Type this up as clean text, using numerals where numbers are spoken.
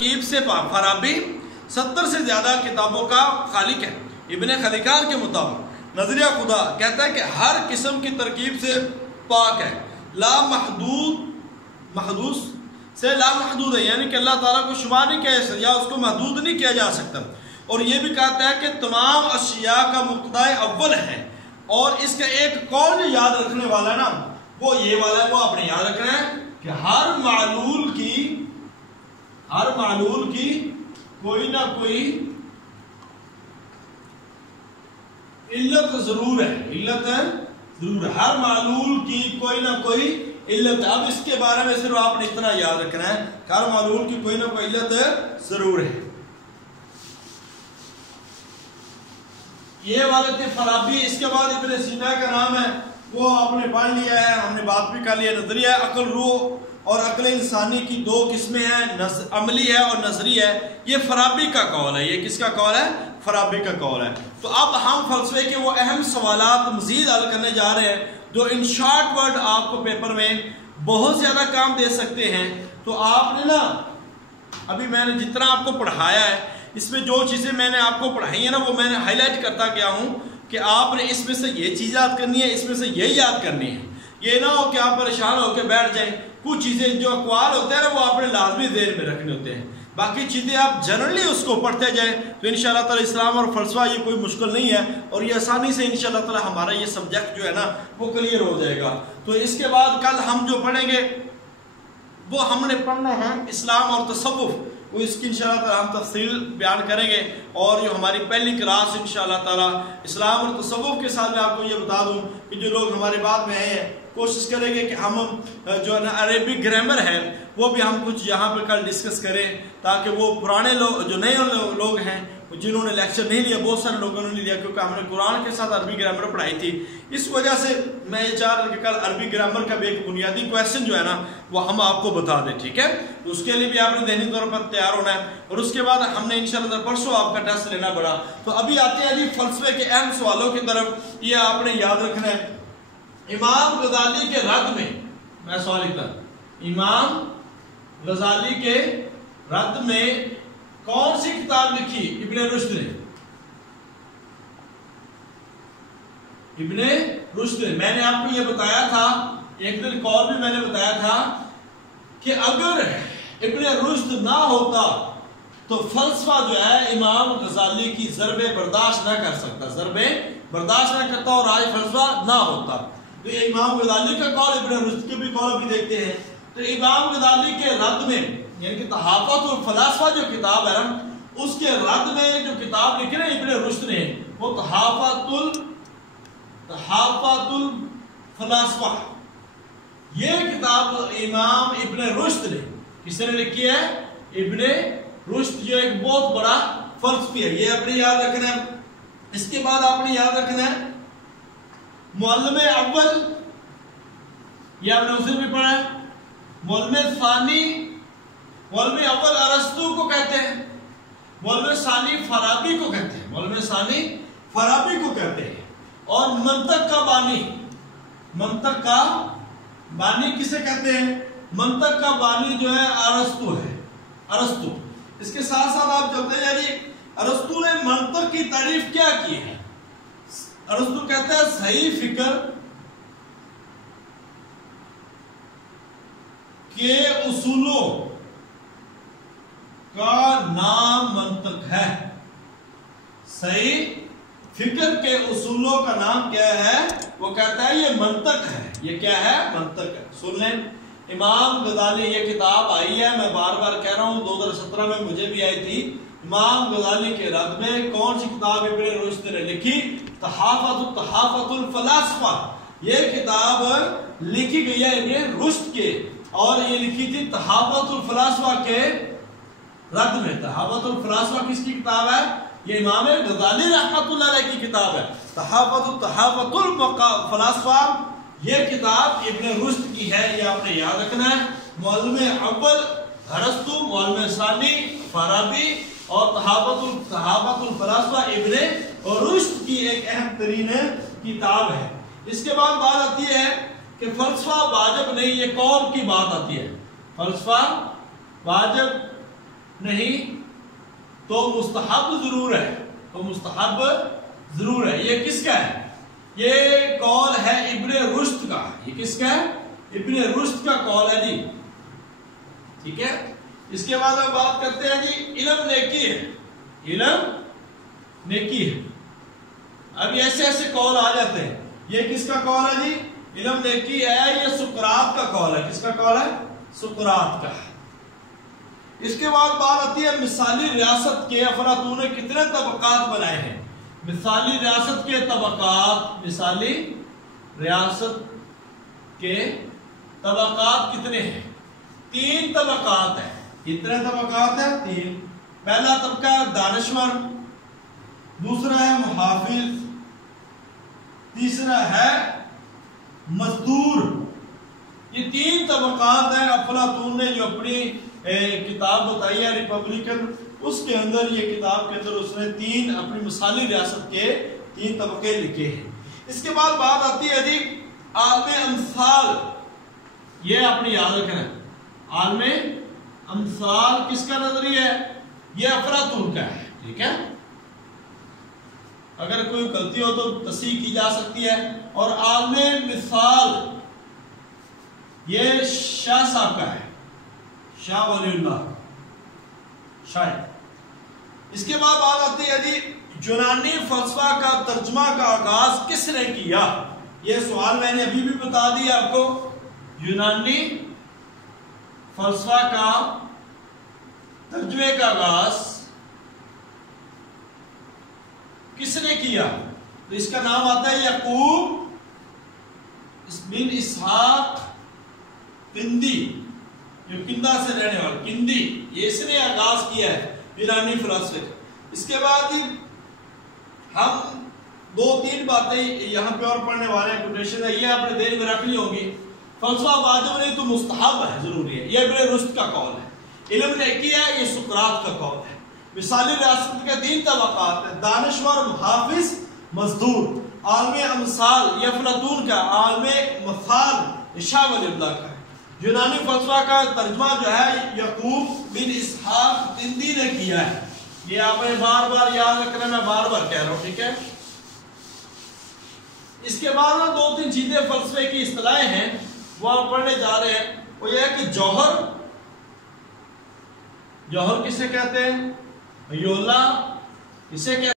ترکیب سے فارابی 70 سے زیادہ کتابوں کا خالق ہے۔ ابن خلکان کے مطابق نظریہ خدا کہتا ہے کہ ہر قسم کی ترکیب سے پاک ہے، لا محدود سے لا محدود ہے، یعنی کہ اللہ تعالیٰ کو شمار نہیں کیا جا سکتا یا اس کو محدود نہیں کیا جا سکتا۔ اور یہ بھی کہتا ہے کہ تمام اشیاء کا مبتدأ اول ہے، اور اس کا ایک قول یاد رکھنے والا نا وہ یہ والا ہے، وہ آپ نے یاد رکھنا ہے کہ ہر معلول کی کوئی نہ کوئی علت ضرور ہے، ہر معلول کی کوئی نہ کوئی علت ہے۔ اب اس کے بارے میں صرف آپ نے اتنا یاد رکھنا ہے کہ ہر معلول کی کوئی نہ کوئی علت ضرور ہے۔ یہ والے تھے فارابی۔ اس کے بعد ابن سینا کا نام ہے، وہ آپ نے پڑھ لیا ہے، ہم نے بات بھی کر لیا۔ نظریہ عقل روح اور عقل انسانی کی دو قسمیں ہیں، عملی ہے اور نظری ہے۔ یہ فارابی کا قول ہے۔ یہ کس کا قول ہے؟ فارابی کا قول ہے۔ تو اب ہم فلسفے کے وہ اہم سوالات مزید حل کرنے جا رہے ہیں جو ان شارٹ ورڈ آپ کو پیپر میں بہت زیادہ کام دے سکتے ہیں۔ تو آپ نے نا ابھی میں نے جتنا آپ کو پڑھایا ہے، اس میں جو چیزیں میں نے آپ کو پڑھائی ہیں نا وہ میں نے ہائی لائٹ کرتا گیا ہوں کہ آپ نے اس میں سے یہ چیز یاد کرنی ہے، اس میں سے یہ یاد کرنی ہے۔ یہ نہ ہو کہ آپ پریشان ہو کے بیٹھ جائیں۔ کچھ چیزیں جو اقوال ہوتے ہیں نا وہ آپ نے لازمی ذہن میں رکھنے ہوتے ہیں، باقی چیزیں آپ جنرلی اس کو پڑھتے جائیں تو انشاءاللہ تعالی اسلام اور فلسفہ یہ کوئی مشکل نہیں ہے، اور یہ آسانی سے انشاءاللہ تعالی ہمارا یہ سبجیکٹ جو ہے نا وہ کلیئر ہو جائے گا۔ تو اس کے بعد کل ہم جو پڑھیں گے وہ ہم نے پڑھنا ہے اسلام اور تصوف، وہ اس کی انشاءاللہ تعالی ہم تفصیل بیان کریں گے۔ اور جو ہماری پہلی کلاس انشاءاللہ تعالی اسلام اور تصوف کے ساتھ میں آپ کو یہ بتا دوں کہ جو لوگ ہمارے بعد میں آئے ہیں کوشش کریں گے کہ ہم جو ہے نا عربی گرامر ہے وہ بھی ہم کچھ یہاں پر کل ڈسکس کریں، تاکہ وہ پرانے لوگ جو نئے لوگ ہیں جنہوں نے لیکچر نہیں لیا، بہت سارے لوگوں نے نہیں لیا کیونکہ ہم نے قرآن کے ساتھ عربی گرامر پڑھائی تھی، اس وجہ سے میں یہ چاہ رہا کہ کل عربی گرامر کا بھی ایک بنیادی کویسچن جو ہے نا وہ ہم آپ کو بتا دیں، ٹھیک ہے؟ تو اس کے لیے بھی آپ نے ذہنی طور پر تیار ہونا ہے، اور اس کے بعد ہم نے انشاءاللہ پرسوں آپ کا ٹیسٹ لینا پڑا۔ تو ابھی آتے ہیں جی فلسفے کے اہم سوالوں کی طرف۔ یہ آپ نے یاد رکھنا ہے، امام غزالی کے رد میں سوال لکھتا ہوں، امام غزالی کے رد میں کون سی کتاب لکھی ابن رشد نے؟ ابن رشد نے۔ میں نے آپ کو یہ بتایا تھا ایک دن کال بھی میں نے بتایا تھا کہ اگر ابن رشد نہ ہوتا تو فلسفہ جو ہے امام غزالی کی ضربیں برداشت نہ کر سکتا، ضربیں برداشت نہ کرتا، اور آج فلسفہ نہ ہوتا۔ تو یہ امام غزالی کا قول، ابن رشد کے بھی قول ابھی دیکھتے ہیں۔ تو امام غزالی کے رد میں یعنی کہ تحافظ الفلاسفہ جو کتاب ہے نا اس کے رد میں جو کتاب لکھی نا ابن رشد نے وہ تحافظ الفلاسفہ، یہ کتاب امام ابن رشد نے کس نے لکھی ہے؟ ابن رشد جو ایک بہت بڑا فلسفی ہے، یہ اپنے یاد رکھنا ہے۔ اس کے بعد آپ نے یاد رکھنا ہے معلم اول، یہ آپ نے اسے بھی پڑھا ہے۔ معلم ثانی، معلم اول ارسطو کو کہتے ہیں، معلم ثانی فارابی کو کہتے ہیں، معلم ثانی فارابی کو کہتے ہیں۔ اور منطق کا بانی، منطق کا بانی کسے کہتے ہیں؟ منطق کا بانی جو ہے ارسطو ہے، ارسطو۔ اس کے ساتھ ساتھ آپ چلتے جائیے، ارسطو نے منطق کی تعریف کیا کی ہے؟ ارسطو کہتا ہے صحیح فکر کے اصولوں کا نام منطق ہے۔ صحیح فکر کے اصولوں کا نام کیا ہے؟ وہ کہتا ہے یہ منطق ہے۔ یہ کیا ہے؟ منطق ہے۔ سن لیں، امام غزالی یہ کتاب آئی ہے، میں بار بار کہہ رہا ہوں 2017 میں مجھے بھی آئی تھی۔ امام غزالی کے رد میں کون سی کتاب ابن رشد نے لکھی؟ تحافظ الفلاسفہ۔ یہ کتاب لکھی گئی ہے ابن رشد کے، اور یہ لکھی تھی تحافظ الفلاسفہ کے رد میں۔ تحافظ الفلاسفہ کس کی کتاب ہے؟ یہ امام غزالی رحمۃ اللہ علیہ کی کتاب ہے۔ تحافظ الفلاسفہ یہ کتاب ابن رشد کی ہے، یہ آپ نے یاد رکھنا ہے۔ معلم اول ارسطو، معلم ثانی فارابی، اور تحافظ الفلاسفہ ابن رشد کی ایک اہم ترین کتاب ہے۔ اس کے بعد بات آتی ہے کہ فلسفہ واجب نہیں، یہ قول کی بات آتی ہے۔ فلسفہ واجب نہیں تو مستحب ضرور ہے، تو مستحب ضرور ہے۔ یہ کس کا ہے؟ یہ قول ہے ابن رشد کا۔ یہ کس کا ہے؟ ابن رشد کا قول ہے جی، ٹھیک ہے۔ اس کے بعد ہم بات کرتے ہیں جی علم نیکی ہے، علم نیکی ہے۔ اب ایسے ایسے قول آ جاتے ہیں۔ یہ کس کا قول ہے جی؟ علم نیکی ہے، یہ سقراط کا قول ہے۔ کس کا قول ہے؟ سقراط کا۔ اس کے بعد بات آتی ہے مثالی ریاست کے افلاطون نے کتنے طبقات بنائے ہیں؟ مثالی ریاست کے طبقات، مثالی ریاست کے طبقات کتنے ہیں؟ 3 طبقات ہیں۔ کتنے طبقات ہیں؟ 3۔ پہلا طبقہ ہے دانشور، دوسرا ہے محافظ، تیسرا ہے مزدور۔ یہ 3 طبقات ہیں۔ افلاطون نے جو اپنی کتاب بتائی ہے ریپبلکن، اس کے اندر یہ کتاب کے اندر اس نے 3 اپنی مثالی ریاست کے 3 طبقے لکھے ہیں۔ اس کے بعد بات آتی ہے جی عالم امثال۔ یہ اپنی یاد رکھنا، عالم امثال کس کا نظریہ ہے؟ یہ افلاطون کا ہے، ٹھیک ہے۔ اگر کوئی غلطی ہو تو تصحیح کی جا سکتی ہے۔ اور عالم مثال یہ شاہ صاحب کا ہے، شاہ ولی اللہ شاید۔ اس کے بعد بات آتی ہے جی یونانی فلسفہ کا ترجمہ کا آغاز کس نے کیا؟ یہ سوال میں نے ابھی بھی بتا دیا آپ کو۔ یونانی فلسفہ کا ترجمے کا آغاز کس نے کیا؟ تو اس کا نام آتا ہے یعقوب بن اسحاق کندی، جو کندہ سے رہنے والا کندی، یہ اس نے آغاز کیا ہے یونانی فلسفے کا۔ اس کے بعد ہم 2-3 باتیں یہاں پہ اور پڑھنے والے ہیں، کوٹیشن ہے، یہ آپ نے ذہن میں رکھنی ہوگی۔ فلسفہ واجب نہیں تو مستحب ہے، ضروری ہے۔ یہ ابن رشد کا قول ہے۔ علم نیکی ہے، یہ سقراط کا قول ہے۔ مثالی ریاست کے 3 طبقات ہیں، دانشور، محافظ، مزدور۔ عالم امثال یہ افلاطون کا، عالم مثال شاہ ولی اللہ کا ہے۔ یونانی فلسفہ کا ترجمہ جو ہے یعقوب بن اسحاق کندی نے کیا ہے۔ یہ آپ نے بار بار یاد رکھنا، میں بار بار کہہ رہا ہوں، ٹھیک ہے۔ اس کے بعد 2-3 چیزیں فلسفے کی اصطلاحیں ہیں وہ آپ پڑھنے جا رہے ہیں۔ وہ یہ ہے کہ جوہر، جوہر کسے کہتے ہیں؟ یولا کسے کہتے ہیں؟